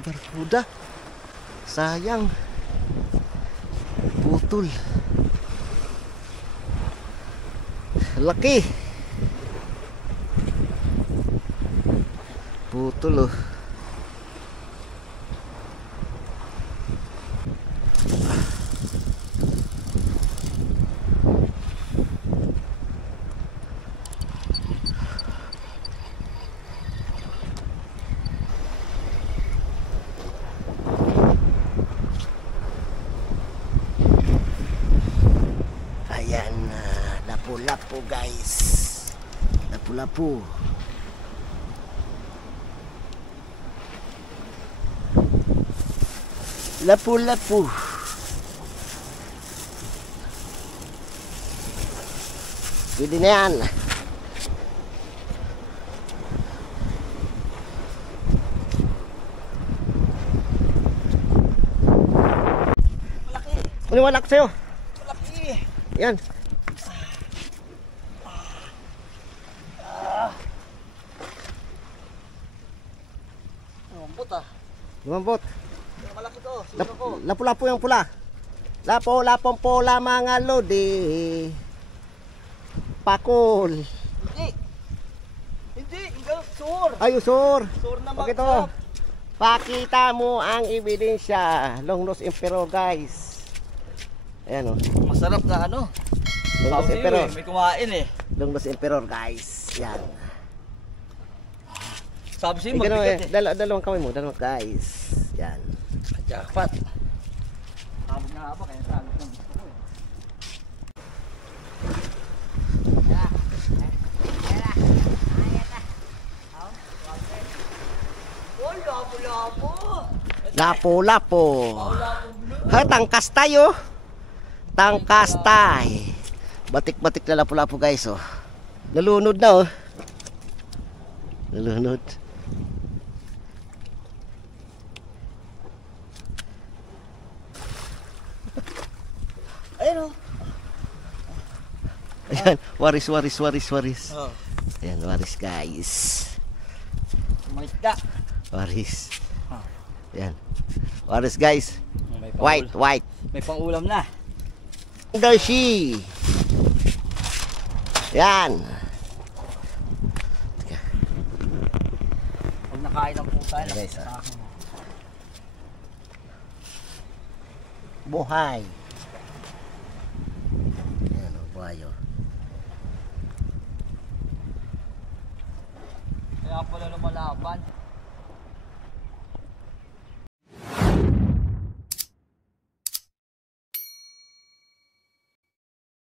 na barkuda. Sayang. Putol. Laki. Putol oh. Ayan na, lapu-lapu guys. Lapu-lapu. Lapu-lapu. Pwede na yan. Malaki. Maniwala ko sa'yo. Malaki. Yan. Lumambot ah. Lumambot. Malaki to. Sino ko? Lapu-lapu yung pula. Lapo-lapong pula mga lodi. Pakol. Hindi. Hindi. Hanggang sur. Ay, usor. Sur na Okay mag-up. to. Pakita mo ang ebidensya. Long nose emperor guys. Ayan o. Masarap na ano. Long nose Sabi emperor. may kumain eh. Long nose emperor guys. Yan. Sabi sa'yo Ganun magbigat eh. Dalawang kamay mo. Dalawang guys. Yan. Jackpot. Sabog na haba kaya sabog na gusto ko eh. Oh, labo-labo. Lapo-lapo. Ha, tangkas tayo. Tangkas tayo. Batik-batik na lapo-lapo guys oh. Nalunod na oh. Nalunod. Ayun oh. Ayan, waris. Oh. Ayan, waris guys. Mga isda. Waris. Ah. Ayan. Waris guys. May White. May pang-ulam na. Dashi. Yan. Pag nakain ng pusa na. Guys, buhay. Ayan o, buhay o. Kaya pala lumalaban.